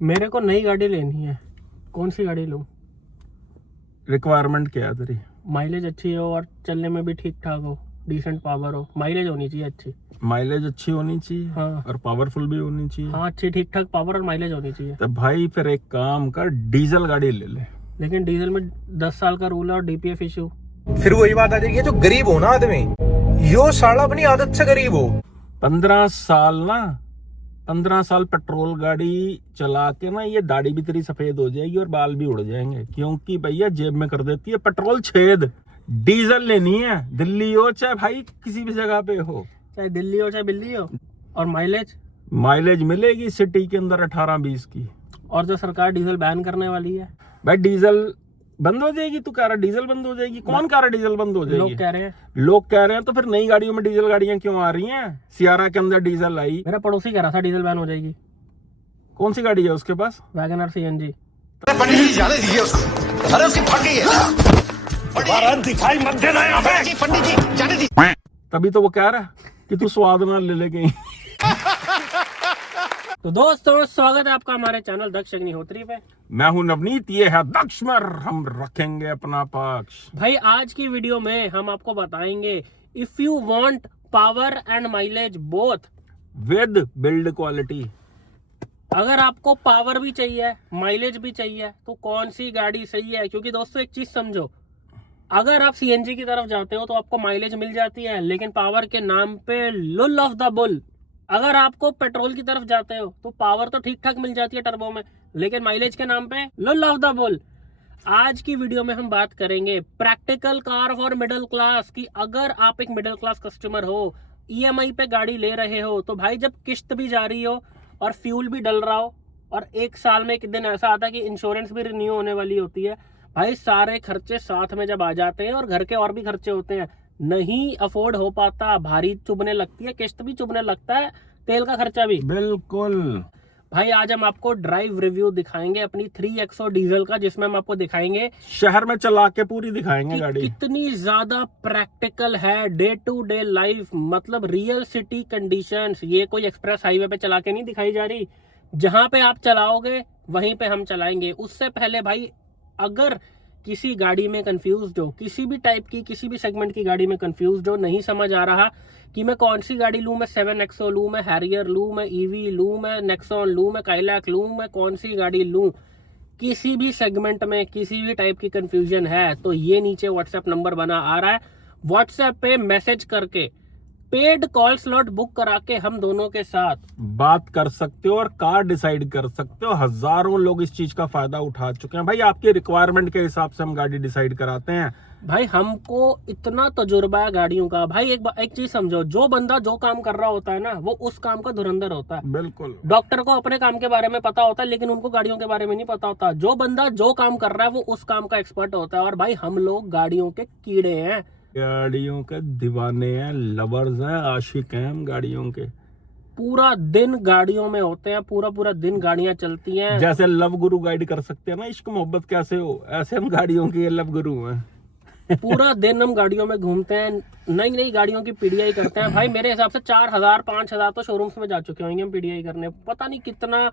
मेरे को नई गाड़ी लेनी है, कौन सी गाड़ी लूँ? रिक्वायरमेंट क्या है तेरी? माइलेज अच्छी हो और चलने में भी ठीक ठाक हो, डिसेंट पावर हो, माइलेज होनी चाहिए अच्छी। माइलेज अच्छी होनी चाहिए। हाँ। और पावरफुल भी होनी चाहिए। हाँ, अच्छी ठीक ठाक पावर और माइलेज होनी चाहिए। तो भाई फिर एक काम कर, डीजल गाड़ी ले ले। लेकिन डीजल में 10 साल का रूल है और डीपीएफ इशू। फिर वही बात आ जाएगी, जो गरीब हो ना आदमी, यो साला अपनी आदत से गरीब हो। 15 साल पेट्रोल गाड़ी चला के ना ये दाढ़ी भी तेरी सफेद हो जाएगी और बाल भी उड़ जाएंगे, क्योंकि भैया जेब में कर देती है पेट्रोल छेद। डीजल लेनी है, दिल्ली हो चाहे भाई किसी भी जगह पे हो, चाहे दिल्ली हो चाहे बिल्ली हो। और माइलेज मिलेगी सिटी के अंदर 18-20 की। और जो सरकार डीजल बैन करने वाली है, भाई डीजल बंद हो जाएगी। तू कह रहा डीजल बंद हो जाएगी? कौन कह रहा डीजल बंद हो जाएगी? लोग कह रहे हैं। लोग कह रहे हैं तो फिर नई गाड़ियों में डीजल गाड़ियां क्यों आ रही हैं? सियारा के अंदर डीजल आई। मेरा पड़ोसी कह रहा था डीजल बैन हो जाएगी। कौन सी गाड़ी है उसके पास? Wagner CNG. पंडित जी जाने दीजिए उसको। अरे उसकी फट गई है। दिखाई मत देना यहाँ पे। पंडित जी जाने दीजिए। तभी तो वो कह रहा है कि तू स्वाद ना ले ले कहीं। तो दोस्तों, स्वागत है आपका हमारे चैनल दक्ष अग्निहोत्री पे। मैं हूं नवनीत, ये है दक्षमर, हम रखेंगे अपना पक्ष। भाई आज की वीडियो में हम आपको बताएंगे, if you want power and mileage both with build quality, अगर आपको पावर भी चाहिए माइलेज भी चाहिए तो कौन सी गाड़ी सही है। क्योंकि दोस्तों एक चीज समझो, अगर आप सीएनजी की तरफ जाते हो तो आपको माइलेज मिल जाती है, लेकिन पावर के नाम पे लुल ऑफ द बुल। अगर आपको पेट्रोल की तरफ जाते हो तो पावर तो ठीक ठाक मिल जाती है टर्बो में, लेकिन माइलेज के नाम पे लुल ऑफ द बुल। आज की वीडियो में हम बात करेंगे practical car for middle class की। अगर आप एक मिडिल क्लास कस्टमर हो, ईएमआई पे गाड़ी ले रहे हो, तो भाई जब किस्त भी जा रही हो और फ्यूल भी डल रहा हो और एक साल में एक दिन ऐसा आता है कि इंश्योरेंस भी रिन्यू होने वाली होती है, भाई सारे खर्चे साथ में जब आ जाते हैं और घर के और भी खर्चे होते हैं, नहीं अफोर्ड हो पाता, भारी चुभने लगती है, किस्त भी चुभने लगता है, तेल का खर्चा भी। बिल्कुल भाई आज हम आपको ड्राइव रिव्यू दिखाएंगे अपनी 3XO डीजल का, जिसमें हम आपको दिखाएंगे शहर में चला के पूरी दिखाएंगे गाड़ी कितनी ज्यादा प्रैक्टिकल है, डे टू डे लाइफ, मतलब रियल सिटी कंडीशंस। ये कोई एक्सप्रेस हाईवे पे चला के नहीं दिखाई जा रही, जहां पे आप चलाओगे वहीं पे हम चलाएंगे। उससे पहले भाई, अगर किसी गाड़ी में कंफ्यूज्ड हो, किसी भी टाइप की किसी भी सेगमेंट की गाड़ी में कंफ्यूज्ड हो, नहीं समझ आ रहा कि मैं कौन सी गाड़ी लूं, मैं 7XO लूं, मैं हैरियर लूं, मैं ईवी लूं, मैं नेक्सॉन लूं, मैं काइलैक लूं, मैं कौन सी गाड़ी लूं, किसी भी सेगमेंट में किसी भी टाइप की कंफ्यूजन है तो ये नीचे व्हाट्सएप नंबर बना आ रहा है, व्हाट्सएप पे मैसेज करके पेड कॉल स्लॉट बुक करा के हम दोनों के साथ बात कर सकते हो और कार डिसाइड कर सकते हो। हजारों लोग इस चीज का फायदा उठा चुके हैं। भाई आपके रिक्वायरमेंट के हिसाब से हम गाड़ी डिसाइड कराते हैं। भाई हमको इतना तजुर्बा है गाड़ियों का। भाई एक चीज समझो, जो बंदा जो काम कर रहा होता है ना, वो उस काम का धुरंधर होता है। बिल्कुल। डॉक्टर को अपने काम के बारे में पता होता है, लेकिन उनको गाड़ियों के बारे में नहीं पता होता। जो बंदा जो काम कर रहा है वो उस काम का एक्सपर्ट होता है। और भाई हम लोग गाड़ियों के कीड़े हैं, गाड़ियों के दीवाने हैं, लवर्स हैं, आशिक हैं हम गाड़ियों के। पूरा दिन गाड़ियों में होते हैं, पूरा दिन गाड़ियां चलती हैं। जैसे लव गुरु गाइड कर सकते हैं ना इश्क मोहब्बत कैसे हो, ऐसे हम गाड़ियों के लव गुरु हैं। पूरा दिन हम गाड़ियों में घूमते हैं, नई गाड़ियों की पीडीआई करते हैं। भाई मेरे हिसाब से 4000-5000 तो शोरूम्स में जा चुके होंगे हम पीडीआई करने, पता नहीं कितना।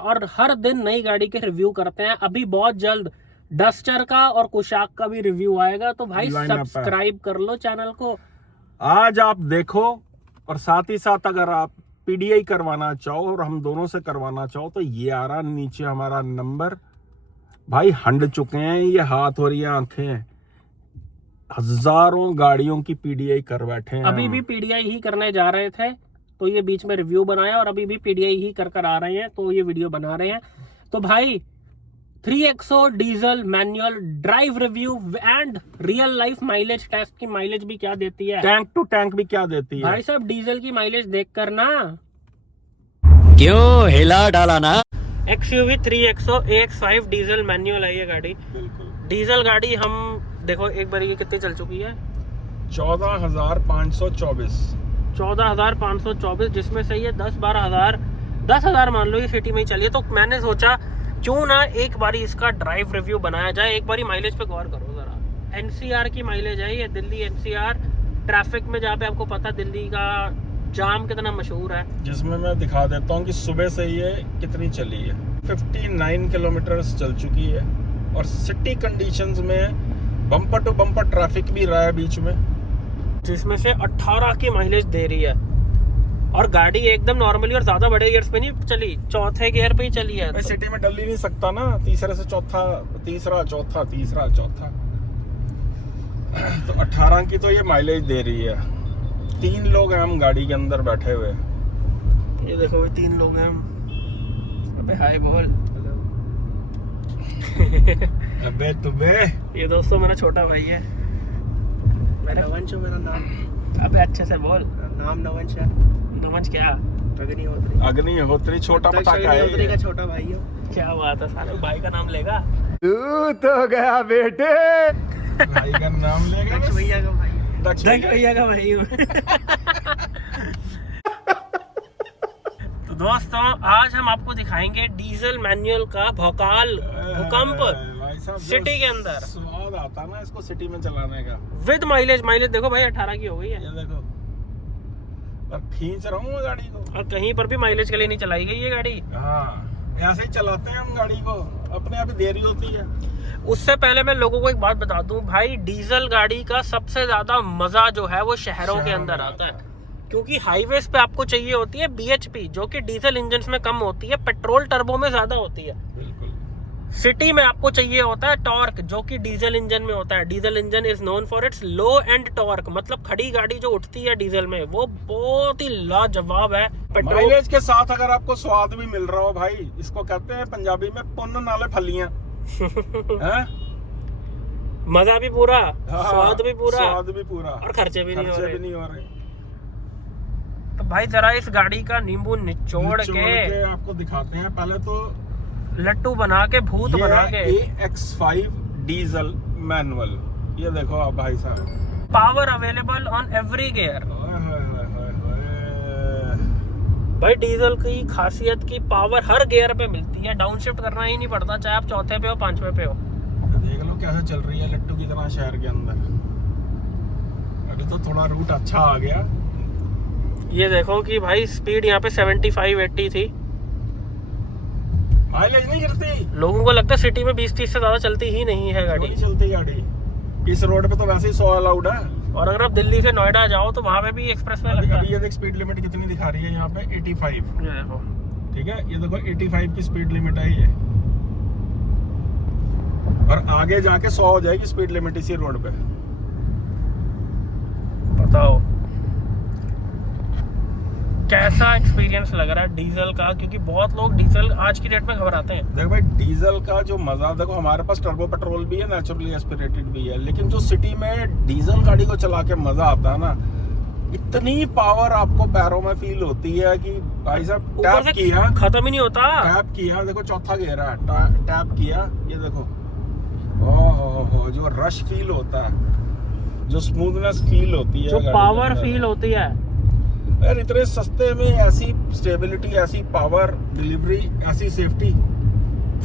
और हर दिन नई गाड़ी के रिव्यू करते हैं। अभी बहुत जल्द डस्टर का और कुशाक का भी रिव्यू आएगा, तो भाई सब्सक्राइब कर लो चैनल को। आज आप देखो, और साथ ही साथ अगर आप पीडीआई करवाना चाहो और हम दोनों से करवाना चाहो तो ये आ रहा नीचे हमारा नंबर। भाई हंड चुके हैं ये हाथ और ये आंखें, हजारों गाड़ियों की पीडीआई कर बैठे हैं। अभी भी पीडीआई ही करने जा रहे थे तो ये बीच में रिव्यू बनाया, और अभी भी पीडीआई ही कर आ रहे हैं तो ये वीडियो बना रहे हैं। तो भाई 3XO diesel manual drive review and real life mileage test की माइलेज भी क्या देती है, टैंक टू टैंक भी क्या देती है। भाई साहब डीजल की माइलेज देखकर ना क्यों हिला डाला ना। XUV 3XO AX5 diesel manual है ये गाड़ी। डीजल गाड़ी हम देखो एक बार, ये कितनी चल चुकी है? 14,524 14,524, जिसमें से ये 10,000 मान लो ये सिटी में ही चलिए। तो मैंने सोचा क्यों ना एक बारी इसका ड्राइव रिव्यू बनाया जाए। एक बारी माइलेज पे गौर करो जरा। एनसीआर की माइलेज है ये, दिल्ली एनसीआर ट्रैफिक में, जहाँ पे आपको पता दिल्ली का जाम कितना मशहूर है। जिसमें मैं दिखा देता हूँ कि सुबह से ये कितनी चली है। 59 किलोमीटर चल चुकी है और सिटी कंडीशंस में बम्पर टू बम्पर ट्रैफिक भी रहा है बीच में, जिसमें से 18 की माइलेज दे रही है। और गाड़ी एकदम नॉर्मली और ज्यादा बड़े गियर्स पे नहीं चली, चौथे गियर पे ही चली है। भाई सिटी में डल ही नहीं सकता ना, तीसरे से चौथा, तीसरा चौथा, तीसरा चौथा। तो 18 की तो ये माइलेज दे रही है। 3 लोग हैं हम गाड़ी के अंदर बैठे हुए। ये देखो भाई 3 लोग हैं हम। अबे हाय बोल। अबे तुम्हें ये दोस्तों मेरा छोटा भाई है। मैं नवंश हूँ, मेरा नाम। अबे अच्छे से बोल। नाम नवंश है। नमज क्या? अग्निहोत्री। अग्निहोत्री छोटा पटाखा है अग्निहोत्री का ये। छोटा भाई है। क्या बात है, साले भाई का नाम लेगा। तू तो गया बेटे। भाई का नाम लेगा दक्ष बस। भैया का भाई है। दक्ष देख भैया। भैया का भाई हूँ। तो दोस्तों आज हम आपको दिखाएंगे डीजल मैनुअल का भौकाल भूकंप भाई साहब, सिटी जो के अंदर। स्वाद आता ना इसको सिटी में चलाने का। With mileage. माइलेज देखो भाई 18 की हो गई है। ये देखो, और खींच रहा हूँ मैं गाड़ी को। और कहीं पर भी माइलेज के लिए नहीं चलाई गई ये गाड़ी। हाँ, ऐसे ही चलाते हैं हम गाड़ी को, अपने आप ही देरी होती है। उससे पहले मैं लोगों को एक बात बता दूं भाई, डीजल गाड़ी का सबसे ज्यादा मजा जो है वो शहरों के अंदर आता है, क्योंकि हाईवेज पे आपको चाहिए होती है BHP, जो कि डीजल इंजन में कम होती है, पेट्रोल टर्बो में ज्यादा होती है। बिल्कुल। सिटी में आपको चाहिए होता है टॉर्क, जो कि डीजल इंजन में होता है। Diesel engine is known for its low and torque, मतलब खड़ी गाड़ी जो उठती है डीजल में वो बहुत ही लाजवाब है। पेट्रोल माइलेज के साथ अगर आपको स्वाद भी मिल रहा हो भाई, इसको कहते हैं पंजाबी में पुन्न नाले फलियां। हैं? मजा भी पूरा, हाँ, स्वाद भी पूरा, स्वाद भी पूरा, और खर्चे भी नहीं हो खर्चे भी रहे। नहीं हो रहे। तो भाई जरा इस गाड़ी का नींबू निचोड़ के आपको दिखाते हैं। पहले तो लट्टू बना के, भूत ये बना के। AX5 डीजल मैनुअल, ये देखो आप भाई साहब। Power available on every gear. ओए होए होए होए होए। भाई डीजल की खासियत की पावर हर गियर पे मिलती है, डाउन शिफ्ट करना ही नहीं पड़ता, चाहे आप चौथे पे हो, 5वें पे हो। देख लो कैसे चल रही है लट्टू की तरह शहर के अंदर। अभी तो थोड़ा रूट अच्छा आ गया। ये देखो कि भाई स्पीड यहाँ पे 75-80 थी। माइलेज नहीं गिरती। लोगों को लगता है सिटी में 20-30 से ज्यादा चलती ही नहीं है क्यों गाड़ी। नहीं चलती गाड़ी? इस रोड पे तो वैसे ही 100 अलाउड है। और अगर आप दिल्ली से नोएडा जाओ तो वहां पे भी एक्सप्रेस में अभी लगता अभी है। ये देख स्पीड लिमिट कितनी दिखा रही है यहाँ पे, 85। ये देखो, ठीक है, ये देखो 85 की स्पीड लिमिट है ये। और आगे जाके 100 हो जाएगी स्पीड लिमिट इसी रोड पे। बताओ कैसा एक्सपीरियंस लग रहा है डीजल का, क्योंकि बहुत लोग डीजल आज की डेट में घबराते हैं। देखो भाई डीजल का जो मजा, देखो हमारे पास टर्बो पेट्रोल भी है, नेचुरली एस्पिरेटेड भी है, लेकिन जो सिटी में डीजल गाड़ी को चला के मजा आता है ना, इतनी पावर आपको पैरों में फील होती है कि भाई साहब ऊपर टैप से किया, खत्म ही नहीं होता। टैप किया, देखो चौथा गियर है, टैप किया, ये देखो ओहो जो रश फील होता है, जो स्मूथनेस फील होती है, जो गाड़ी के पावर अंदर। फील होती है। यार इतने सस्ते में ऐसी स्टेबिलिटी, ऐसी पावर डिलीवरी, ऐसी सेफ्टी,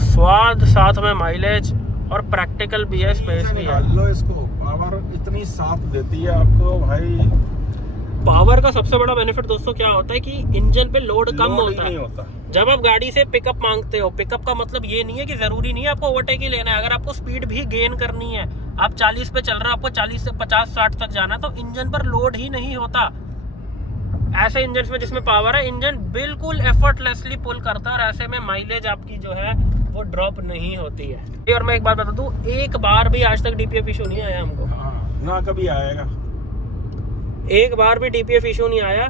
स्वाद साथ में माइलेज और प्रैक्टिकल भी है, स्पेस भी है। निकाल लो इसको। पावर इतनी साथ देती है आपको भाई। पावर का सबसे बड़ा बेनिफिट दोस्तों क्या होता है कि इंजन पे लोड कम लोड ही होता नहीं है। होता। जब आप गाड़ी से पिकअप मांगते हो, पिकअप का मतलब ये नहीं है कि जरूरी नहीं है आपको ओवरटेक ही लेना है। अगर आपको स्पीड भी गेन करनी है, आप 40 पे चल रहे हो, आपको 40 से 50-60 तक जाना है, तो इंजन पर लोड ही नहीं होता। ऐसे इंजन में जिसमें पावर है, इंजन बिल्कुल एफर्टलेसली पुल करता है, और ऐसे में माइलेज आपकी जो है वो ड्रॉप नहीं होती है। और मैं एक बात बता दूं, एक बार भी आज तक DPF इशू नहीं आया हमको। हाँ, ना कभी आएगा। एक बार भी DPF इशू नहीं आया।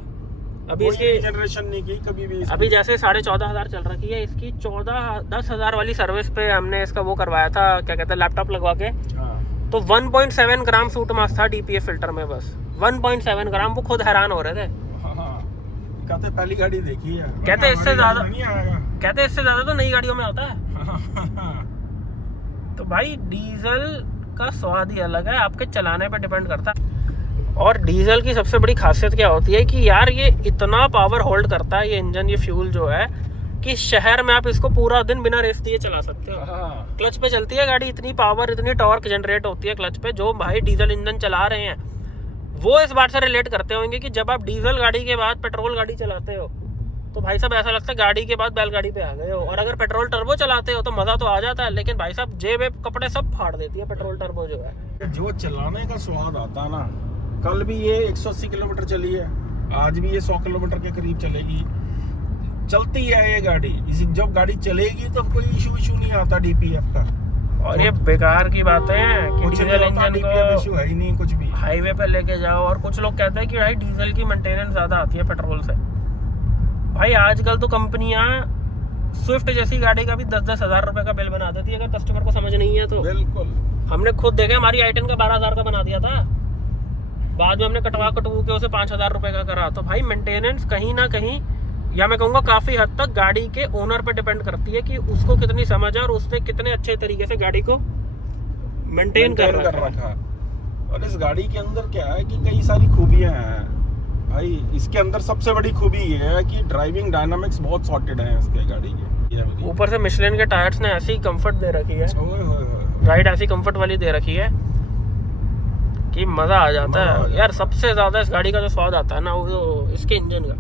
अभी इसकी जनरेशन नहीं की कभी भी इसकी। अभी जैसे 14,500 चल रखी है, इसकी 10,000 वाली सर्विस पे हमने इसका वो करवाया था, क्या कहते हैं, लैपटॉप लगवा के। हाँ। तो 1.7 ग्राम सूट मास था DPF फिल्टर में, बस 1.7 ग्राम। वो खुद हैरान हो रहे थे, कहते पहली गाड़ी देखी है, कहते इससे ज्यादा नहीं आएगा। कहते इससे ज्यादा तो नई गाड़ियों में होता है। तो भाई डीजल का स्वाद ही अलग है, आपके चलाने पे डिपेंड करता है। और डीजल की सबसे बड़ी खासियत क्या होती है कि यार ये इतना पावर होल्ड करता है ये इंजन, ये फ्यूल जो है, कि शहर में आप इसको पूरा दिन बिना रेस दिए चला सकते हो। हाँ। क्लच पे चलती है गाड़ी, इतनी पावर, इतनी टॉर्क जनरेट होती है क्लच पे, जो भाई डीजल इंजन चला रहे हैं वो इस बात से रिलेट करते होंगे कि जब आप डीजल गाड़ी के बाद पेट्रोल गाड़ी चलाते हो तो भाई साहब ऐसा लगता है गाड़ी के बाद बैलगाड़ी पे आ गए हो, और अगर पेट्रोल टर्बो चलाते हो तो मज़ा तो आ जाता है, लेकिन भाई साहब जेब कपड़े सब फाड़ देती है पेट्रोल टर्बो जो है। जो चलाने का स्वाद आता ना, कल भी ये 180 किलोमीटर चली है, आज भी ये 100 किलोमीटर के करीब चलेगी, चलती है ये गाड़ी। इसी जब गाड़ी चलेगी तो कोई इशू नहीं आता डीपीएफ का। और ये बेकार की बात है कि कुछ डीजल इंजन डीपीएफ इशू को है ही नहीं कुछ भी। हाईवे पे लेके जाओ, और कुछ लोग कहते हैं कि भाई डीजल की मेंटेनेंस ज़्यादा आती है पेट्रोल से। भाई आजकल तो कंपनियां स्विफ्ट जैसी गाड़ी का भी 10-10 हज़ार रुपए का बिल बना देती है अगर कस्टमर को समझ नहीं है तो। बिल्कुल, हमने खुद देखा, हमारी i10 का 12,000 का बना दिया था, बाद में हमने कटवा के उसे 5,000 रुपए का करा। तो भाई मेंटेनेंस कहीं ना कहीं, या मैं कहूँगा काफ़ी हद तक गाड़ी के ओनर पे डिपेंड करती है कि उसको कितनी समझ है और उसने कितने अच्छे तरीके से गाड़ी को मेंटेन कर रखा है। और इस गाड़ी के अंदर क्या है कि कई सारी खूबियां हैं भाई। इसके अंदर सबसे बड़ी खूबी ये है कि ड्राइविंग डायनामिक्स बहुत सॉर्टेड हैं इसके गाड़ी के। ऊपर से मिशेलिन के टायर्स ने ऐसी कंफर्ट दे रखी है, ओए होए होए। राइड ऐसी कंफर्ट वाली दे रखी है कि मज़ा आ जाता है यार। सबसे ज़्यादा इस गाड़ी का जो स्वाद आता है ना, वो इसके इंजन का,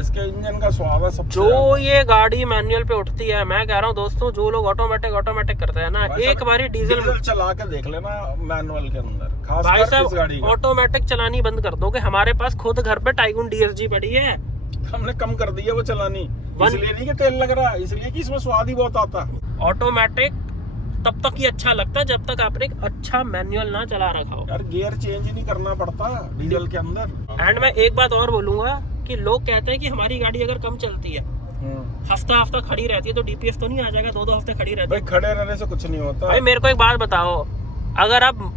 इसके इंजन का स्वाद है सबसे जो ज्यादा। ये गाड़ी मैनुअल पे उठती है। मैं कह रहा हूँ दोस्तों, जो लोग ऑटोमेटिक करते हैं ना, भाई एक साहब, बारी डीजल चला के देख लेना मैनुअल के अंदर, भाई खासकर इस गाड़ी साहब का। ऑटोमेटिक चलानी बंद कर दोगे। हमारे पास खुद घर पे टाइगून DSG पड़ी है, हमने कम कर दी है वो चलानी, इसलिए नहीं कि तेल लग रहा, इसलिए कि इसमें स्वाद ही बहुत आता है। ऑटोमेटिक तब तक ही अच्छा लगता है जब तक आपने एक अच्छा मैनुअल ना चला रखा हो। यार गियर चेंज ही नहीं करना पड़ता डीजल के अंदर। एंड मैं एक बात और बोलूंगा कि लोग कहते हैं कि हमारी गाड़ी अगर कम चलती है, हफ्ता खड़ी रहती है, तो DPF तो नहीं आ जाएगा? 2-2 हफ्ते खड़ी रहती भाई है। खड़े रहने से कुछ नहीं होता। भाई मेरे को एक बात बताओ, अगर आप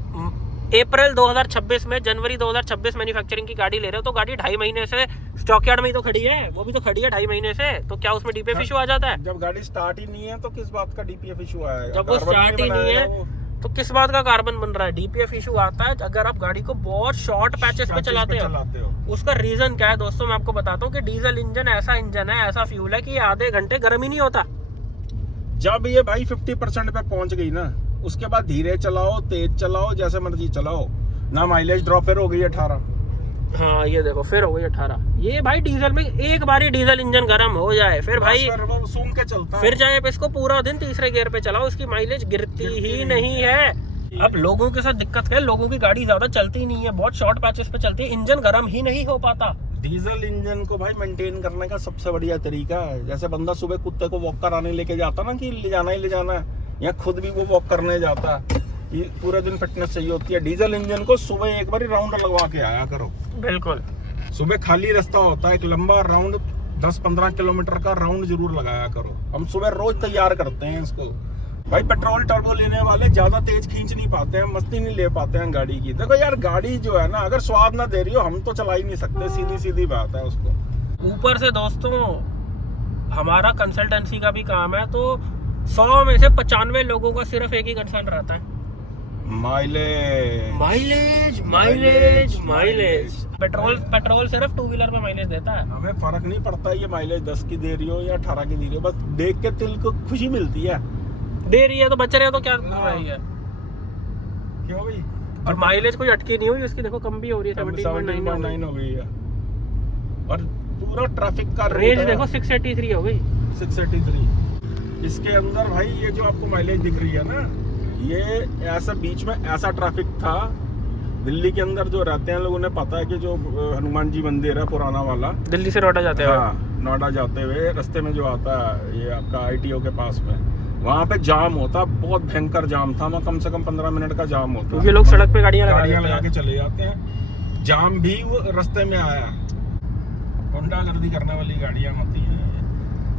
अप्रैल 2026 में जनवरी 2026 मैन्युफैक्चरिंग की गाड़ी ले रहे हो तो गाड़ी 2.5 महीने से स्टॉकयार्ड में ही तो खड़ी है, वो भी तो खड़ी है 2.5 महीने से, तो क्या उसमें DPF इशू आ जाता है? जब गाड़ी स्टार्ट ही नहीं है तो किस बात का डीपीएफ इशू आएगा? जब वो कार्बन स्टार्ट ही नहीं बनाएगा है वो। तो किस बात का कार्बन बन रहा है? DPF इशू आता है अगर आप गाड़ी को बहुत शॉर्ट पैचेस पे चलाते हो। उसका रीजन क्या है दोस्तों, मैं आपको बताता हूँ कि डीजल इंजन ऐसा इंजन है, ऐसा फ्यूल है कि ये आधे घंटे गर्म ही नहीं होता। जब ये भाई 50% पे पहुंच गई ना, उसके बाद धीरे चलाओ, तेज चलाओ, जैसे मर्जी चलाओ ना, माइलेज ड्रॉप फिर हो गई 18। हाँ ये देखो फिर हो गई 18। ये भाई डीजल में एक बारी डीजल इंजन गर्म हो जाए फिर भाई वो सूंघ के चलता है। फिर चाहे आप इसको पूरा दिन तीसरे गियर पे चलाओ, इसकी माइलेज गिरती ही नहीं है। अब लोगों के साथ दिक्कत क्या है, लोगों की गाड़ी ज्यादा चलती नहीं है, बहुत शॉर्ट पैचेस पे चलती है, इंजन गर्म ही नहीं हो पाता। डीजल इंजन को भाई मेंटेन करने का सबसे बढ़िया तरीका है, जैसे बंदा सुबह कुत्ते को वॉक कराने लेके जाता ना कि ले जाना ही ले जाना है, या खुद भी वो वॉक करने जाता है, ये पूरे दिन फिटनेस चाहिए होती है। डीजल इंजन को सुबह एक बार राउंड लगवा के आया करो। बिल्कुल, सुबह खाली रास्ता होता है, एक लंबा राउंड 10-15 किलोमीटर का राउंड जरूर लगाया करो। हम सुबह रोज तैयार करते हैं इसको। भाई पेट्रोल टर्बो लेने वाले ज्यादा तेज खींच नहीं पाते हैं, मस्ती नहीं ले पाते हैं गाड़ी की। देखो यार गाड़ी जो है ना, अगर स्वाद ना दे रही हो हम तो चला ही नहीं सकते, सीधी सीधी बात है उसको। ऊपर से दोस्तों हमारा कंसल्टेंसी का भी काम है, तो 100 में से 95 लोगों का सिर्फ एक ही कंसर्न रहता है, mileage mileage mileage mileage. Petrol सिर्फ 2 व्हीलर पे माइलेज देता है। हमें फर्क नहीं पड़ता ये माइलेज 10 की दे रही हो या 18 की दे रही हो, बस देख के दिल को खुशी मिलती है। दे रही है तो बच रहे हो तो क्या हो रही है। क्यों भाई? और माइलेज कोई अटकी नहीं हुई उसकी, देखो कम भी हो रही है, 17.9 हो गई है। और पूरा ट्रैफिक का रेंज देखो 683 हो गई, 683। इसके अंदर भाई ये जो आपको माइलेज दिख रही है ना, ये ऐसा बीच में ऐसा ट्रैफिक था। दिल्ली के अंदर जो रहते हैं लोग उन्हें पता है कि जो हनुमान जी मंदिर है पुराना वाला, दिल्ली से नोएडा जाते हैं। हाँ, नोएडा जाते हुए रास्ते में जो आता है ये आपका ITO के पास में, वहाँ पे जाम होता, बहुत भयंकर जाम था वहाँ, कम से कम 15 मिनट का जाम होता, क्योंकि लोग सड़क पे गाड़ियाँ लगा के चले जाते हैं। जाम भी वो रास्ते में आया। गुंडागर्दी करने वाली गाड़ियाँ होती हैं।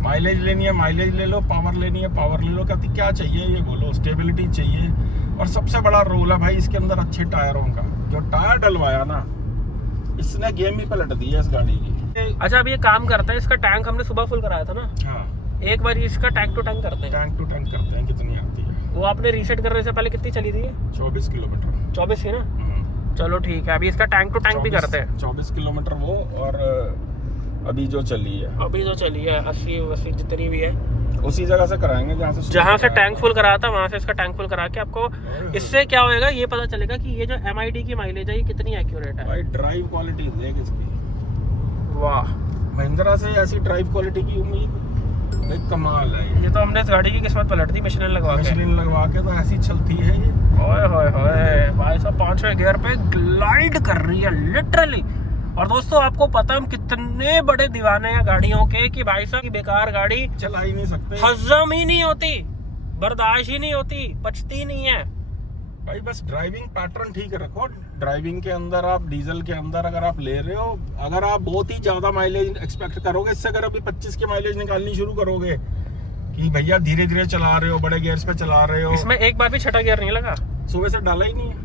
माइलेज लेनी है माइलेज ले लो, पावर लेनी है पावर ले लो, कहती क्या चाहिए ये बोलो, स्टेबिलिटी चाहिए। और सबसे बड़ा रोल है भाई इसके अंदर अच्छे टायरों का। जो टायर डलवाया ना, इसने गेम ही पलट दी है इस गाड़ी की। अच्छा अब ये काम करता है, इसका टैंक हमने सुबह फुल कराया था ना, हाँ, एक बार इसका टैंक टू टैंक करते हैं। टैंक टू टैंक करते हैं, कितनी आती है? वो आपने रीसेट करने से पहले कितनी चली थी? 24 किलोमीटर। 24 थी ना? चलो ठीक है, अभी इसका टैंक टू टैंक भी करते हैं। 24 किलोमीटर वो, और अभी जो चली है अभी तो चली है 80 जितनी भी है, उसी जगह से कराएंगे जहाँ से टैंक फुल करा था वहां से इसका टैंक फुल करा के आपको इससे क्या होएगा ये पता चलेगा कि ये जो MID की माइलेज है ये कितनी एक्यूरेट है। भाई ड्राइव क्वालिटी देख इसकी, वाह, महिंद्रा से ऐसी ड्राइव क्वालिटी की उम्मीद भाई कमाल है। ये तो हमने इस गाड़ी की किस्मत पलट दी मिशेलिन लगवा के। मिशेलिन लगवा के तो ऐसी चलती है ये। ओए होए होए भाई साहब 5वें गियर पे ग्लाइड कर रही है लिटरली। और दोस्तों आपको पता है हम कितने बड़े दीवाने हैं गाड़ियों के कि भाई साहब की बेकार गाड़ी चला ही नहीं सकते, हजम ही नहीं होती, बर्दाश्त ही नहीं होती, पचती नहीं है भाई। बस ड्राइविंग पैटर्न ठीक रखो। ड्राइविंग के अंदर आप डीजल के अंदर अगर आप ले रहे हो, अगर आप बहुत ही ज्यादा माइलेज एक्सपेक्ट करोगे, इससे अगर अभी 25 की माइलेज निकालनी शुरू करोगे कि भैया धीरे धीरे चला रहे हो, बड़े गियर्स पे चला रहे हो, इसमें एक बार भी छठा गियर नहीं लगा, सुबह से डाला ही नहीं है।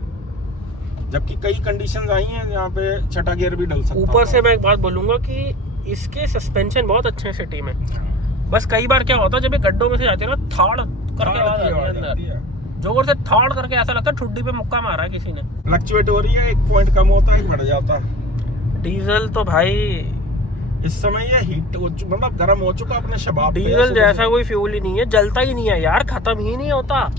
जबकि कई कंडीशंस आई हैं जहाँ पे छठा गियर भी डल सकता है। ऊपर से मैं एक बात बोलूंगा कि इसके सस्पेंशन बहुत अच्छे हैं सिटी में। बस कई बार क्या होता है जब ये गड्ढों में से जाते हैं ना, थाड़ करके आवाज आती है अंदर, जोर से थाड़ करके ऐसा लगता है ठुड्डी पे मुक्का मारा है किसी ने। फ्लक्चुएट हो रही है, एक पॉइंट कम होता है, एक बढ़ जाता है। डीजल तो भाई इस समय ये हीट मतलब गर्म हो चुका अपने शबाब पे। डीजल जैसा कोई फ्यूल ही नहीं है, जलता ही नहीं है यार, खत्म ही नहीं होता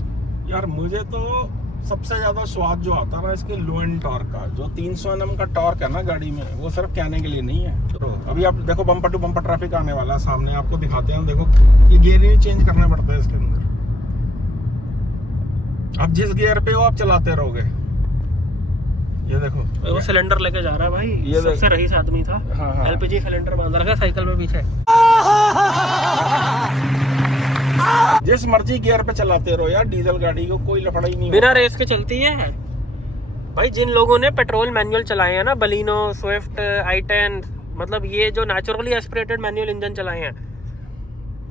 यार। मुझे तो सबसे ज्यादा स्वाद जो आता है ना इसके लो एंड टॉर्क का, जो 300 Nm का टॉर्क है ना गाड़ी में, वो सिर्फ कहने के लिए नहीं है। तो अभी आप देखो बम्पर टू बम्पर ट्रैफिक आने वाला है सामने, आपको दिखाते हैं। देखो ये गियर ही चेंज करना पड़ता है इसके अंदर। अब जिस गियर पे हो आप चलाते रहोगे। ये देखो वो सिलेंडर लेके जा रहा है भाई, ये सबसे रईस आदमी था। हाँ। LPG सिलेंडर बांध रखा साइकिल में पीछे। जिस मर्जी गियर पे चलाते रहो यार, डीजल गाड़ी को कोई लफड़ा ही नहीं बिना होता। रेस के चलती है भाई। जिन लोगों ने पेट्रोल मैनुअल चलाए हैं ना, बलिनो, स्विफ्ट, i10, मतलब ये जो नेचुरली एस्पिरेटेड मैनुअल इंजन चलाए हैं,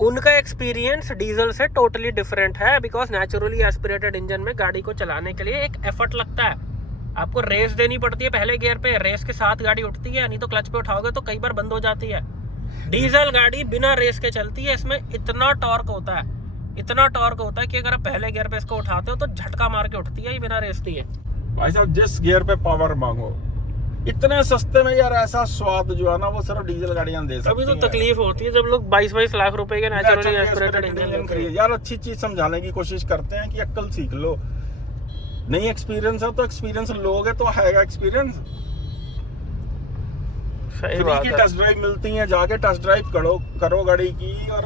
उनका एक्सपीरियंस डीजल से टोटली डिफरेंट है। बिकॉज नेचुरली एस्पिरेटेड इंजन में गाड़ी को चलाने के लिए एक एफर्ट लगता है, आपको रेस देनी पड़ती है पहले गियर पे, रेस के साथ गाड़ी उठती है, नहीं तो क्लच पे उठाओगे तो कई बार बंद हो जाती है। डीजल गाड़ी बिना रेस के चलती है, इसमें इतना टॉर्क होता है, इतना टॉर्क होता है कि अगर आप पहले गियर पे इसको उठाते हो तो झटका मार के उठती है, ये बिना रेस की है। भाई साहब जिस गियर पे पावर मांगो, इतने सस्ते में यार ऐसा स्वाद जो है ना वो सिर्फ डीजल गाड़ियां दे सकती हैं। अभी तो तकलीफ होती है जब लोग 22-22 लाख रुपए के नेचुरली एस्पिरेटेड इंजन खरीद। यार अच्छी चीज समझाने की कोशिश करते हैं कि अक्ल सीख लो। नहीं एक्सपीरियंस है तो एक्सपीरियंस लोगे तो है एक्सपीरियंस। सही बात है। टेस्ट ड्राइव मिलती है, जाके टेस्ट ड्राइव करो गाड़ी की और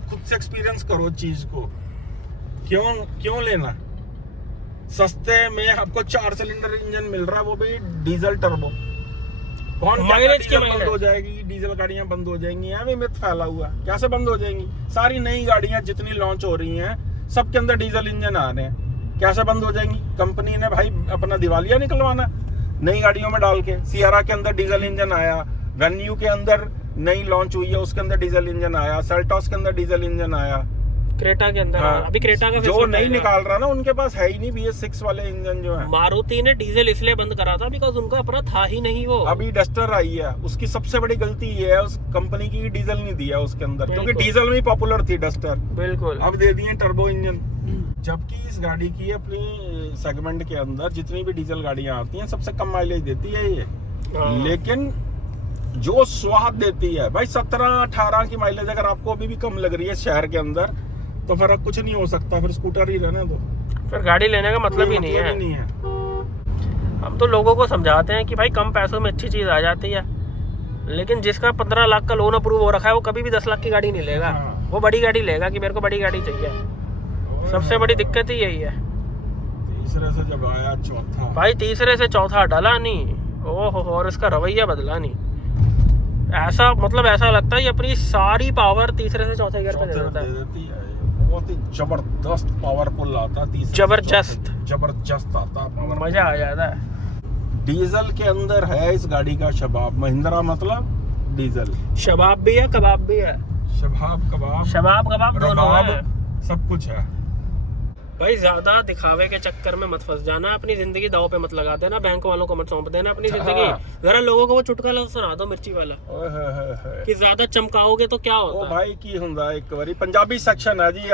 खुद से एक्सपीरियंस करो चीज को। क्यों लेना सस्ते में? आपको 4 सिलेंडर इंजन मिल रहा है, वो भी डीजल टर्बो। कौन माइलेज की बंद हो जाएगी? डीजल गाड़ियां बंद हो जाएंगी? हमें मिथ फैला हुआ कैसे बंद हो जाएंगी? सारी नई गाड़ियां जितनी लॉन्च हो रही हैं सबके अंदर डीजल इंजन आ रहे हैं, कैसे बंद हो जाएंगी? कंपनी ने भाई अपना दिवालिया निकलवाना नई गाड़ियों में डाल के। सियारा के अंदर डीजल इंजन आया, वेन्यू के अंदर नई लॉन्च हुई है उसके अंदर डीजल इंजन आया, सेल्टॉस के अंदर डीजल इंजन आया, क्रेटा के अंदर अभी क्रेटा का जो नहीं निकाल रहा ना उनके पास है ही नहीं BS6 वाले इंजन जो है। मारुति ने डीजल इसलिए बंद करा था बिकॉज उनका अपना था ही नहीं वो। अभी डस्टर आई है, उसकी सबसे बड़ी गलती ये है उस कंपनी की डीजल नहीं दिया उसके अंदर, क्योंकि डीजल में पॉपुलर थी डस्टर। बिल्कुल। अब दे दिए टर्बो इंजन। जबकि इस गाड़ी की अपनी सेगमेंट के अंदर जितनी भी डीजल गाड़ियां आती हैं सबसे कम माइलेज देती है ये, लेकिन जो स्वाद देती है भाई 17-18 की माइलेज अगर आपको अभी भी कम लग रही है शहर के अंदर तो फिर कुछ नहीं हो सकता, फिर स्कूटर ही रहने दो, फिर गाड़ी लेने का मतलब ही नहीं है। हम तो लोगों को समझाते हैं कि भाई कम पैसों में अच्छी चीज आ जाती है, लेकिन जिसका 15 लाख का लोन अप्रूव हो रखा है वो कभी भी 10 लाख की गाड़ी नहीं लेगा। वो बड़ी गाड़ी लेगा कि मेरे को बड़ी गाड़ी चाहिए। सबसे बड़ी दिक्कत ही यही है। तीसरे से जब आया चौथा, भाई तीसरे से चौथा डला नहीं, ओहो, और इसका रवैया बदला नहीं। ऐसा मतलब ऐसा लगता है ये अपनी सारी पावर तीसरे से चौथे गियर पे दे देता है। बहुत ही जबरदस्त पावरफुल आता है जबरदस्त आता है, मजा आ जाता है। डीजल के अंदर है इस गाड़ी का शबाब। महिंद्रा मतलब डीजल। शबाब भी है, कबाब भी है। शबाब कबाब दोनों है, सब कुछ है भाई। ज्यादा दिखावे के चक्कर में मत फंस जाना, अपनी जिंदगी दाव पे मत लगा देना, बैंक वालों को मत सौंप देना अपनी जिंदगी। जरा लोगों को वो चुटकुला सुना दो मिर्ची वाला कि ज्यादा चमकाओगे तो क्या होता है। भाई की हुंदा एक बारी पंजाबी सेक्शन है जी,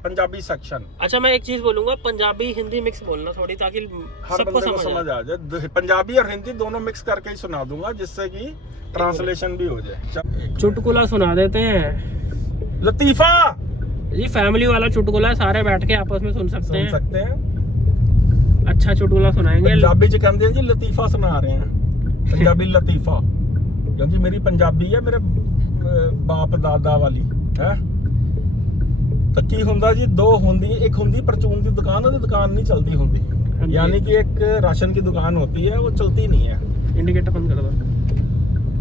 पंजाबी सेक्शन। अच्छा मैं एक चीज बोलूंगा, पंजाबी हिंदी मिक्स बोलना थोड़ी, ताकि हर सबको बंदे को समझ समझ आए। आ जाए। पंजाबी और हिंदी दोनों मिक्स करके ही सुना दूंगा, जिससे कि ट्रांसलेशन भी हो जाए। चुटकुला सुना देते हैं लतीफा जी, फैमिली वाला चुटकुला है, सारे बैठ के आपस में सुन सकते सुन हैं। सकते हैं। अच्छा चुटकुला सुनाएंगे। पंजाबी च कहते हैं जी लतीफा सुना रहे हैं, पंजाबी लतीफा, क्योंकि मेरी पंजाबी है, मेरे बाप दादा वाली है। तो की हुंदा जी, दो हुंदी, एक हुंदी परचून की दुकान, ਉਹਦੀ दुकान नहीं चलती हाँ हुंदी, जी। यानी कि एक राशन की दुकान होती है, वो चलती नहीं है। इंडिकेटर बंद कर दो।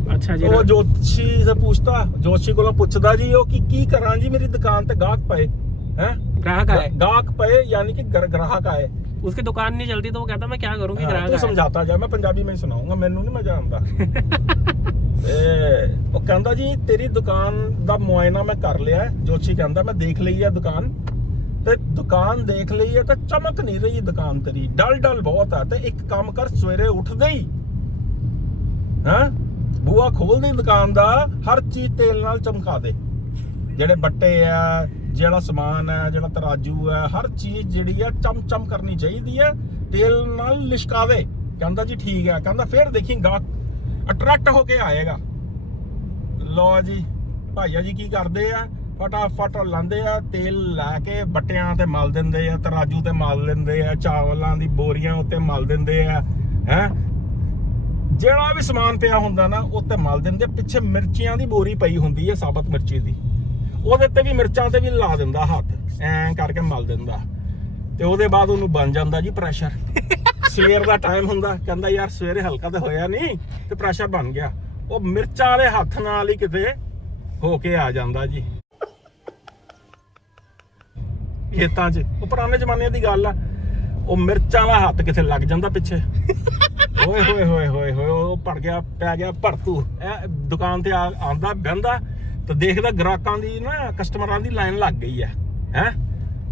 अच्छा जी, ਉਹ ਜੋਤਸ਼ੀ से पूछता, ਜੋਤਸ਼ੀ ਕੋਲੋਂ ਪੁੱਛਦਾ ਜੀ ਉਹ ਕੀ ਕਰਾਂ ਜੀ, ਮੇਰੀ ਦੁਕਾਨ ਤੇ ਗਾਹਕ ਪਏ ਹੈ, ग्राहक आए, ਗਾਹਕ ਪਏ यानी कि ग्राहक आए। उसकी दुकान नहीं चलती तो वो कहता मैं क्या करूं कि हाँ, ग्राहक तू आए। समझाता जा, मैं पंजाबी में ही सुनाऊंगा, ਮੈਨੂੰ ਨਹੀਂ ਮੈਂ ਜਾਣਦਾ। ਉਹ ਕਹਿੰਦਾ ਜੀ ਤੇਰੀ ਦੁਕਾਨ ਦਾ ਮੁਆਇਨਾ ਮੈਂ ਕਰ ਲਿਆ ਹੈ। ਜੋਤਸ਼ੀ ਕਹਿੰਦਾ ਮੈਂ ਦੇਖ ਲਈ ਹੈ ਦੁਕਾਨ, ਤੇ ਦੁਕਾਨ ਦੇਖ ਲਈ ਹੈ ਤਾਂ ਚਮਕ ਨਹੀਂ ਰਹੀ ਦੁਕਾਨ ਤੇਰੀ, ਡਲ ਬਹੁਤ ਹੈ। ਤੇ ਇੱਕ ਕੰਮ ਕਰ, ਸਵੇਰੇ ਉੱਠਦੇ ਹੀ ਹਾਂ ਬੂਆ ਖੋਲ ਦੇ ਦੁਕਾਨ ਦਾ, ਹਰ ਚੀਜ਼ ਤੇਲ ਨਾਲ ਚਮਕਾ ਦੇ, ਜਿਹੜੇ ਬੱਟੇ ਆ, ਜਿਹੜਾ ਸਮਾਨ ਹੈ, ਜਿਹੜਾ ਤਰਾਜੂ ਹੈ, ਹਰ ਚੀਜ਼ ਜਿਹੜੀ ਹੈ ਚਮ ਕਰਨੀ ਚਾਹੀਦੀ ਹੈ, ਤੇਲ ਨਾਲ ਲਿਸ਼ਕਾ ਦੇ। ਕਹਿੰਦਾ ਜੀ ਠੀਕ ਹੈ। ਕਹਿੰਦਾ ਫਿਰ ਦੇਖੀ ਗਾਹਕ ਅਟਰੈਕਟ ਹੋ ਕੇ ਆਏਗਾ। ਲੋ ਜੀ ਭਾਈਆ ਜੀ ਕੀ ਕਰਦੇ ਆ, ਫਟਾਫਟ ਲਾਉਂਦੇ ਆ ਤੇਲ ਲੈ ਕੇ, ਬੱਟਿਆਂ ਤੇ ਮਲ ਦਿੰਦੇ ਆ, ਤਰਾਜੂ ਤੇ ਮਲ ਦਿੰਦੇ ਆ, ਚਾਵਲਾਂ ਦੀ ਬੋਰੀਆਂ ਉੱਤੇ ਮਲ ਦਿੰਦੇ ਆ, ਹੈ ਜਿਹੜਾ ਵੀ ਸਮਾਨ ਪਿਆ ਹੁੰਦਾ ਨਾ ਉੱਤੇ ਮਲ ਦਿੰਦੇ। ਪਿੱਛੇ ਮਿਰਚੀਆਂ ਦੀ ਬੋਰੀ ਪਈ ਹੁੰਦੀ ਹੈ, ਸਾਬਤ ਮਿਰਚੀ ਦੀ, ਉਹਦੇ ਤੇ ਵੀ ਮਿਰਚਾਂ ਤੇ ਵੀ ਲਾ ਦਿੰਦਾ ਹੱਥ, ਐਂ ਕਰਕੇ ਮਲ ਦਿੰਦਾ। ਤੇ ਉਹਦੇ ਬਾਅਦ ਉਹਨੂੰ ਬਣ ਜਾਂਦਾ ਜੀ ਪ੍ਰੈਸ਼ਰ। ਸਵੇਰ ਦਾ ਟਾਈਮ ਹੁੰਦਾ, ਕਹਿੰਦਾ ਯਾਰ ਸਵੇਰੇ ਹਲਕਾ ਤਾਂ ਹੋਇਆ ਨਹੀਂ, ਤੇ ਪ੍ਰੈਸ਼ਰ ਬਣ ਗਿਆ। ਉਹ ਮਿਰਚਾਂ ਵਾਲੇ ਹੱਥ ਨਾਲ ਹੀ ਕਿਤੇ ਹੋ ਕੇ ਆ ਜਾਂਦਾ ਜੀ ਖੇਤਾਂ 'ਚ। ਉਹ ਪੁਰਾਣੇ ਜ਼ਮਾਨੇ ਦੀ ਗੱਲ ਆ, ਉਹ ਮਿਰਚਾਂ ਵਾਲਾ ਹੱਥ ਕਿਤੇ ਲੱਗ ਜਾਂਦਾ ਪਿੱਛੇ। ਓਏ ਹੋਏ ਹੋਏ ਹੋਏ ਹੋਏ, ਉਹ ਪੈ ਗਿਆ ਭਰਤੂ। ਇਹ ਦੁਕਾਨ ਤੇ ਆਉਂਦਾ ਬਹਿੰਦਾ ਤੇ ਦੇਖਦਾ ਗ੍ਰਾਹਕਾਂ ਦੀ ਨਾ, ਕਸਟਮਰਾਂ ਦੀ ਲਾਈਨ ਲੱਗ ਗਈ ਹੈ।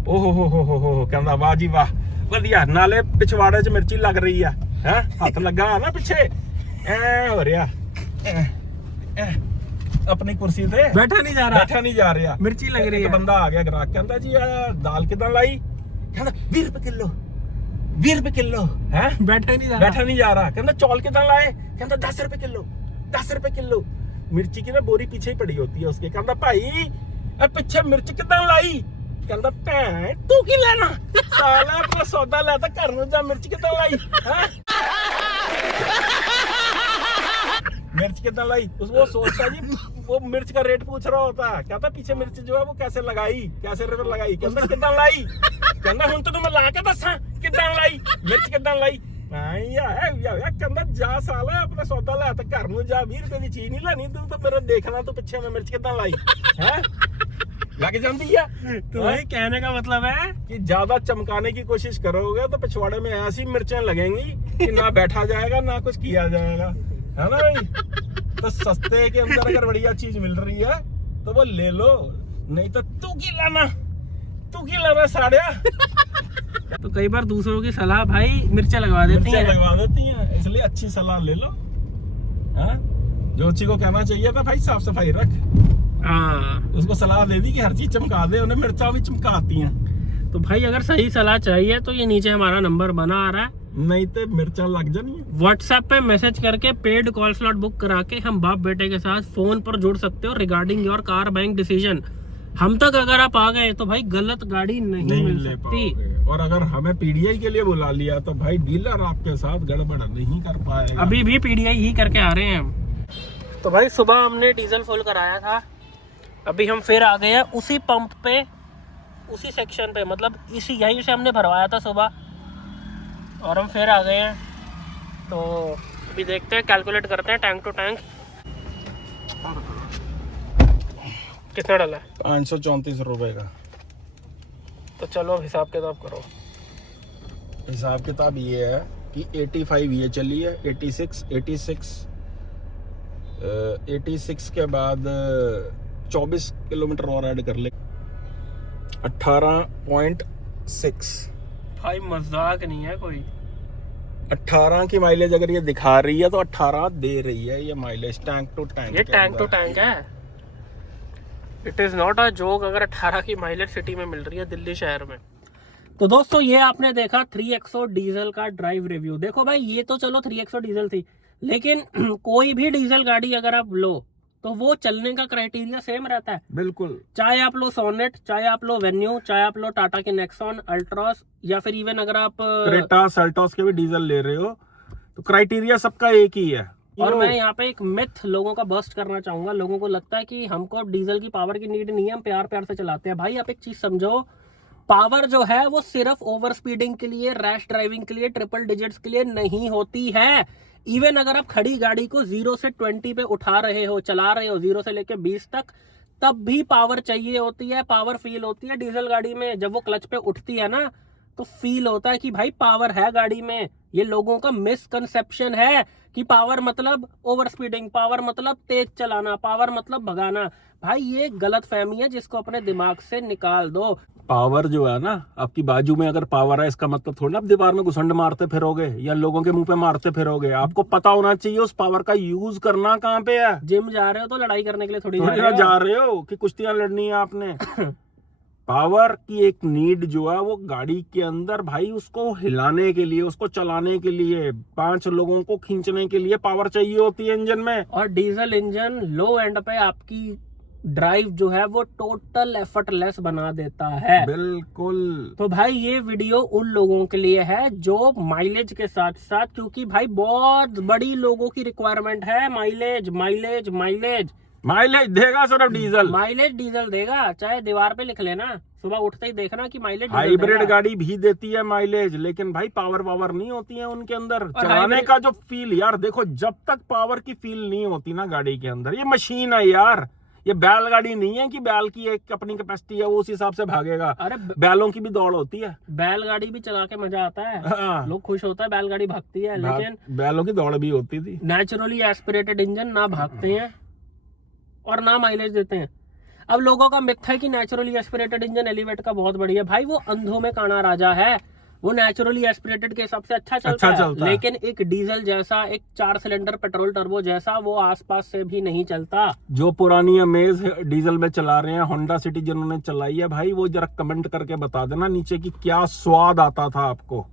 ਓਹ ਹੋ ਕਹਿੰਦਾ ਵਾਹ ਜੀ ਵਾਹ, ਵਧੀਆ, ਨਾਲੇ ਪਿਛਵਾੜੇ 'ਚ ਮਿਰਚੀ ਲੱਗ ਰਹੀ ਆ, ਹੈ ਹੱਥ ਲੱਗਾ ਨਾ ਪਿੱਛੇ, ਐ ਹੋ ਰਿਹਾ, ਆਪਣੀ ਕੁਰਸੀ ਤੇ बैठा नहीं जा ਜਾ ਰਿਹਾ, मिर्ची लग रही ਇੱਕ है। ਬੰਦਾ ਆ ਗਿਆ ਗ੍ਰਾਹਕ, ਕਹਿੰਦਾ ਜੀ ਆ ਦਾਲ ਕਿਦਾਂ ਲਾਈ? ਕਹਿੰਦਾ 20 ਰੁਪਏ ਕਿਲੋ, 20 ਰੁਪਏ ਕਿਲੋ ਹੈ। बैठा नहीं जा बैठा नहीं जा रहा। कहता चौल कितना लाए? कहता 10 रुपए किलो, 10 रुपए किलो। मिर्ची की ना बोरी पीछे ही पड़ी होती है उसके। कहता भाई अब पीछे मिर्च कितना लाई? कहता भैन तू की लेना, साला अपना सौदा लाता घर में जा, मिर्च कितना लाई है? मिर्च कितना लाई? वो सोचता जी, वो मिर्च का रेट पूछ रहा होता। कहता पीछे मिर्च जो है वो कैसे लगाई, कैसे रुपए लगाई? कहता कितना लाई? कहता हूं तो मैं ला के दसा कितना लाई, मिर्च कितना लाई? ਕਹਿੰਦਾ ਜਾ ਸਾਲਾ ਆਪਣਾ ਸੌਦਾ ਲੈ ਤਾਂ ਘਰ ਨੂੰ ਜਾ, 20 ਰੁਪਏ ਦੀ ਚੀਜ਼ ਨਹੀਂ ਲੈਣੀ ਤੂੰ, ਤਾਂ ਮੇਰਾ ਦੇਖਣਾ ਤੂੰ ਪਿੱਛੇ ਮੈਂ ਮਿਰਚ ਕਿੱਦਾਂ ਲਾਈ ਹੈ। ਲੱਗ ਜਾਂਦੀ ਆ। तो वही कहने का मतलब है कि ज्यादा चमकाने की कोशिश करोगे तो पिछवाड़े में ऐसी मिर्चें लगेंगी कि ना बैठा जाएगा ना कुछ किया जाएगा, है ना भाई। तो सस्ते के अंदर अगर बढ़िया चीज मिल रही है तो वो ले लो, नहीं तो तू की लाना साड़िया। तो कई बार दूसरों की सलाह भाई मिर्चा लगवा देती मिर्चें है। लगवा देती हैं, इसलिए अच्छी सलाह ले लो। हाँ ज्योति को कहना चाहिए था भाई साफ सफाई रख, हाँ उसको सलाह दे दी कि हर चीज चमका दे, उन्हें मिर्चा भी चमकाती हैं। तो भाई अगर सही सलाह चाहिए तो ये नीचे हमारा नंबर बना आ रहा है, नहीं तो मिर्चा लग जानी है। व्हाट्सएप पे मैसेज करके पेड कॉल स्लॉट बुक करा के हम बाप बेटे के साथ फोन पर जुड़ सकते हो regarding your car buying decision. हम तक अगर आप आ गए तो भाई गलत गाड़ी नहीं मिल ले सकती। पाओगे। और अगर हमें पीडीआई के लिए बुला लिया तो भाई डीलर आपके साथ गड़बड़ नहीं कर पाएगा। अभी भी पीडीआई ही करके आ रहे हैं हम। तो भाई सुबह हमने डीजल फुल कराया था, अभी हम फिर आ गए हैं उसी पंप पे, उसी सेक्शन पे, मतलब इसी यहीं से हमने भरवाया था सुबह और हम फिर आ गए हैं। तो अभी देखते हैं, कैलकुलेट करते हैं टैंक टू टैंक कितना डाला है। 534 रुपए का। तो चलो अब हिसाब किताब करो। हिसाब किताब ये है कि 85 ये चली है, 86 के बाद 24 किलोमीटर और ऐड कर ले, 18.6। भाई मजाक नहीं है कोई। 18 की माइलेज अगर ये दिखा रही है तो 18 दे रही है ये माइलेज टैंक टू टैंक। ये टैंक टू टैंक है, it is not a joke अगर 18 की माइलेज सिटी में मिल रही है दिल्ली शहर में। तो दोस्तों ये आपने देखा 3XO डीजल का ड्राइव रिव्यू। देखो भाई ये तो चलो 3XO डीजल थी, लेकिन कोई भी डीजल गाड़ी अगर आप लो तो वो चलने का क्राइटेरिया सेम रहता है। बिल्कुल, चाहे आप लो सोनेट, चाहे आप लो वेन्यू, चाहे आप लो टाटा की नेक्सॉन, अल्ट्रॉस, या फिर इवन अगर आप क्रेटा सेल्टॉस के भी डीजल ले रहे हो तो क्राइटेरिया सबका एक ही है। और मैं यहाँ पे एक मिथ लोगों का बस्ट करना चाहूंगा। लोगों को लगता है कि हमको डीजल की पावर की नीड नहीं है, हम प्यार प्यार से चलाते हैं। भाई आप एक चीज समझो, पावर जो है वो सिर्फ ओवर स्पीडिंग के लिए, रैश ड्राइविंग के लिए, ट्रिपल डिजिट्स के लिए नहीं होती है। इवन अगर आप खड़ी गाड़ी को 0 से 20 पे उठा रहे हो, चला रहे हो 0 से लेके 20 तक, तब भी पावर चाहिए होती है, पावर फील होती है डीजल गाड़ी में। जब वो क्लच पे उठती है ना तो फील होता है कि भाई पावर है गाड़ी में। ये लोगों का मिसकंसेप्शन है कि पावर मतलब ओवर स्पीडिंग, पावर मतलब तेज चलाना, पावर मतलब भगाना। भाई ये गलत फहमी है जिसको अपने दिमाग से निकाल दो। पावर जो है ना, आपकी बाजू में अगर पावर है इसका मतलब थोड़ा ना आप दीवार में घुसंड मारते फिरोगे या लोगों के मुंह पे मारते फिरोगे। आपको पता होना चाहिए उस पावर का यूज करना कहाँ पे है। जिम जा रहे हो तो लड़ाई करने के लिए थोड़ी जा रहे हो कि कुश्तियां लड़नी है आपने। पावर की एक नीड जो है वो गाड़ी के अंदर, भाई उसको हिलाने के लिए, उसको चलाने के लिए, 5 लोगों को खींचने के लिए पावर चाहिए होती है इंजन में। और डीजल इंजन लो एंड पे आपकी ड्राइव जो है वो टोटल एफर्टलेस बना देता है। बिल्कुल। तो भाई ये वीडियो उन लोगों के लिए है जो माइलेज के साथ साथ, क्योंकि भाई बहुत बड़ी लोगों की रिक्वायरमेंट है माइलेज माइलेज माइलेज। माइलेज देगा सिर्फ डीजल, माइलेज डीजल देगा, चाहे दीवार पे लिख लेना, सुबह उठते ही देखना कि माइलेज। हाइब्रिड गाड़ी भी देती है माइलेज, लेकिन भाई पावर नहीं होती है उनके अंदर। चलाने का जो फील यार, देखो जब तक पावर की फील नहीं होती ना गाड़ी के अंदर, ये मशीन है यार, ये बैलगाड़ी नहीं है कि बैल की एक अपनी कैपेसिटी है वो उस हिसाब से भागेगा। अरे बैलों की भी दौड़ होती है। बैलगाड़ी भी चला के मजा आता है, हाँ। लोग खुश होता है बैलगाड़ी भागती है, लेकिन बैलों की दौड़ भी होती थी। नेचुरली एस्पिरेटेड इंजन ना भागते हैं और ना माइलेज देते हैं। अब लोगों का मिथ है कि नेचुरली एस्पिरेटेड इंजन एलिवेट का बहुत बढ़िया। भाई वो अंधों में काना राजा है, वो नेचुरली एस्पिरेटेड के हिसाब से अच्छा चलता है, लेकिन एक डीजल जैसा, एक 4 सिलेंडर पेट्रोल टर्बो जैसा वो आसपास से भी नहीं चलता। जो पुरानी अमेज डीजल में चला रहे हैं, होंडा सिटी जिन्होंने चलाई है, भाई वो जरा कमेंट करके बता देना नीचे कि क्या स्वाद आता था आपको,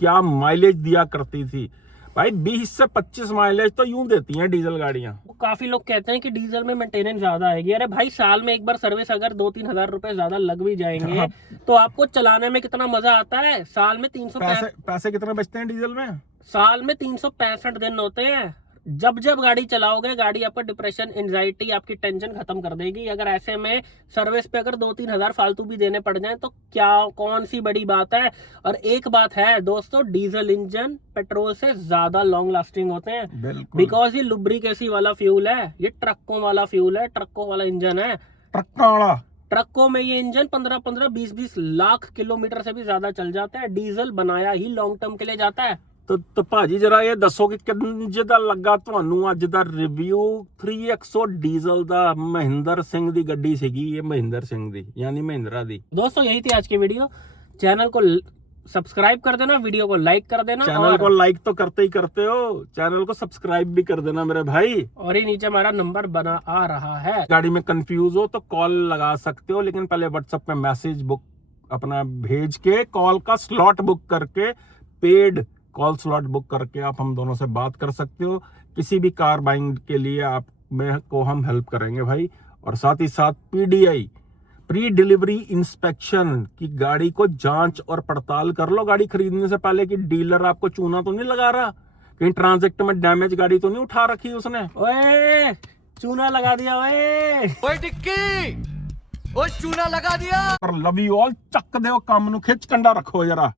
क्या माइलेज दिया करती थी। भाई 20 से 25 माइलेज तो यूं देती हैं डीजल गाड़ियां। काफी लोग कहते हैं कि डीजल में मेंटेनेंस ज्यादा आएगी। अरे भाई साल में एक बार सर्विस अगर 2-3 हजार रुपए ज्यादा लग भी जाएंगे तो आपको चलाने में कितना मजा आता है। साल में 365 पैसे कितने बचते हैं डीजल में? साल में 365 दिन होते हैं। जब जब गाड़ी चलाओगे, गाड़ी आपका डिप्रेशन, एंजाइटी, आपकी टेंशन खत्म कर देगी। अगर ऐसे में सर्विस पे अगर 2-3 हजार फालतू भी देने पड़ जाए तो क्या, कौन सी बड़ी बात है। और एक बात है दोस्तों, डीजल इंजन पेट्रोल से ज्यादा लॉन्ग लास्टिंग होते हैं, बिकॉज ये लुब्रिकेसी वाला फ्यूल है, ये ट्रकों वाला फ्यूल है, ट्रकों वाला इंजन है। ट्रकों में ये इंजन 15-15, 20-20 लाख किलोमीटर से भी ज्यादा चल जाते हैं। डीजल बनाया ही लॉन्ग टर्म के लिए जाता है। तो भाजी जरा ये दसो कि किੰਜ ਦਾ ਲੱਗਾ ਤੁਹਾਨੂੰ ਅੱਜ ਦਾ ਰਿਵਿਊ 3XO डीजल ਦਾ ਮਹਿੰਦਰ ਸਿੰਘ ਦੀ ਗੱਡੀ ਸੀਗੀ, ਇਹ ਮਹਿੰਦਰ ਸਿੰਘ ਦੀ यानी महिंद्रा दी। दोस्तों यही थी आज की वीडियो। चैनल को सब्सक्राइब कर देना, वीडियो को लाइक कर देना, चैनल को लाइक तो करते ही करते हो, चैनल को सब्सक्राइब भी कर देना मेरे भाई। और ये नीचे हमारा नंबर बना आ रहा है। गाड़ी में कंफ्यूज हो तो कॉल लगा सकते हो, लेकिन पहले व्हाट्सएप पे मैसेज बुक अपना भेज के कॉल का स्लॉट बुक करके, पेड कॉल स्लॉट बुक करके आप हम दोनों से बात कर सकते हो। किसी भी कार बाइंग के लिए आप में को हम हेल्प करेंगे भाई। और साथ ही साथ PDI, प्री डिलीवरी इंस्पेक्शन की गाड़ी को जांच और पड़ताल कर लो गाड़ी खरीदने से पहले कि डीलर आपको चूना तो नहीं लगा रहा, कहीं ट्रांजैक्ट में डैमेज गाड़ी तो नहीं उठा रखी उसने। ओए चूना लगा दिया, ओए टिक्की, ओए चूना लगा दिया। और लव यू ऑल, चक दो काम नु खिच कंडा रखो जरा।